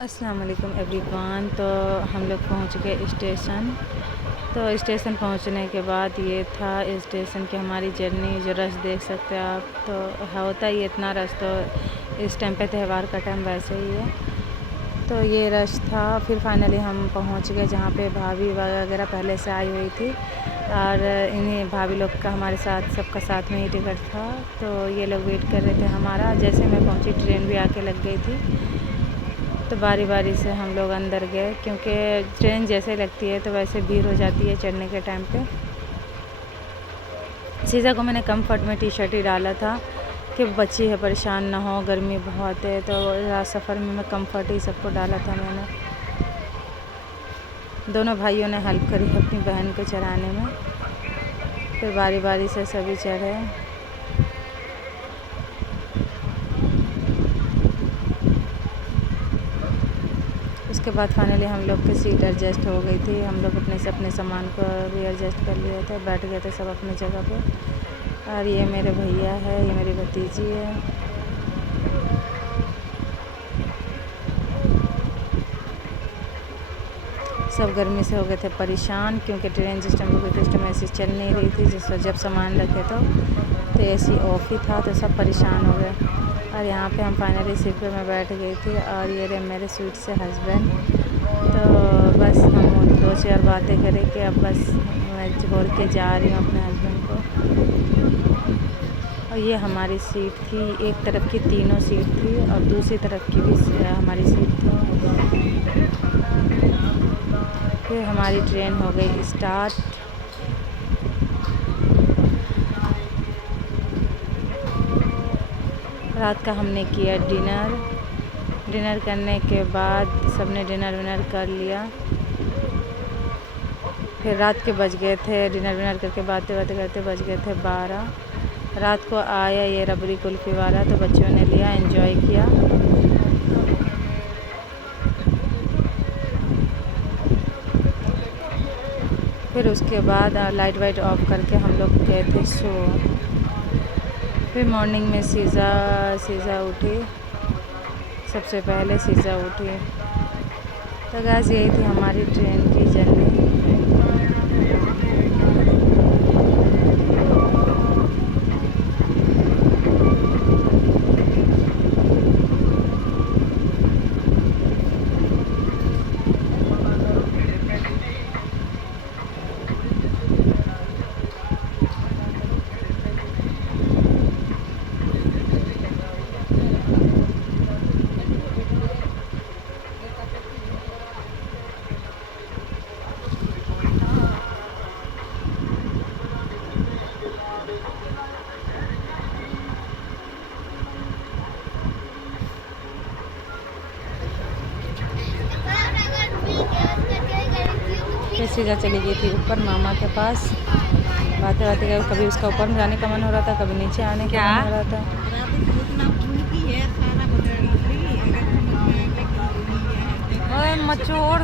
अस्सलाम वालेकुम एवरीवन। तो हम लोग पहुंच गए स्टेशन। तो स्टेशन पहुंचने के बाद ये था स्टेशन की हमारी जर्नी। जो रश देख सकते हैं आप, तो होता ही इतना रश, तो इस टाइम पे त्यौहार का टाइम वैसे ही है। तो ये रश था। फिर फाइनली हम पहुंच गए जहाँ पे भाभी वगैरह पहले से आई हुई थी, और इन्हीं भाभी लोग का हमारे साथ सबका साथ में ही टिकट था। तो ये लोग वेट कर रहे थे हमारा। जैसे मैं पहुंची ट्रेन भी आके लग गई थी। तो बारी बारी से हम लोग अंदर गए, क्योंकि ट्रेन जैसे लगती है तो वैसे भीड़ हो जाती है चढ़ने के टाइम पे। सीज़ा को मैंने कंफर्ट में टी शर्ट ही डाला था कि बच्ची है परेशान ना हो, गर्मी बहुत है। तो सफ़र में मैं कंफर्ट ही सबको डाला था मैंने। दोनों भाइयों ने हेल्प करी अपनी बहन को चढ़ाने में। फिर बारी बारी से सभी चढ़े। उसके बाद फाइनली हम लोग की सीट एडजस्ट हो गई थी। हम लोग अपने सामान को भी एडजस्ट कर लिए थे, बैठ गए थे सब अपनी जगह पे। और ये मेरे भैया है, ये मेरी भतीजी है। सब गर्मी से हो गए थे परेशान, क्योंकि ट्रेन जिस टाइम रुकी थी उस टाइम ऐसी चल नहीं रही थी। जब सामान रखे तो एसी ऑफ ही था, तो सब परेशान हो गए। और यहाँ पे हम फाइनली सीट पे मैं बैठ गई थी, और ये रहे मेरे स्वीट से हस्बैंड। तो बस हम दो चार बातें करें कि अब बस मैं छोड़ के जा रही हूँ अपने हस्बैंड को। और ये हमारी सीट थी, एक तरफ की तीनों सीट थी और दूसरी तरफ की भी हमारी सीट थी। फिर हमारी ट्रेन हो गई स्टार्ट। रात का हमने किया डिनर करने के बाद सबने डिनर विनर कर लिया। फिर रात के बज गए थे, डिनर विनर करके बातें करते बज गए थे 12। रात को आया ये रबड़ी कुल्फ़ी वाला, तो बच्चों ने लिया, एंजॉय किया। फिर उसके बाद लाइट वाइट ऑफ करके हम लोग गए थे सो। फिर मॉर्निंग में सीज़ा उठी, सबसे पहले सीज़ा उठी। तो गाइस यही थी हमारी ट्रेन की जर्नी। फिर सीधा चली गई थी ऊपर मामा के पास। बातें कभी उसका ऊपर जाने का मन हो रहा था, कभी नीचे आने का मन हो रहा था। मचोड़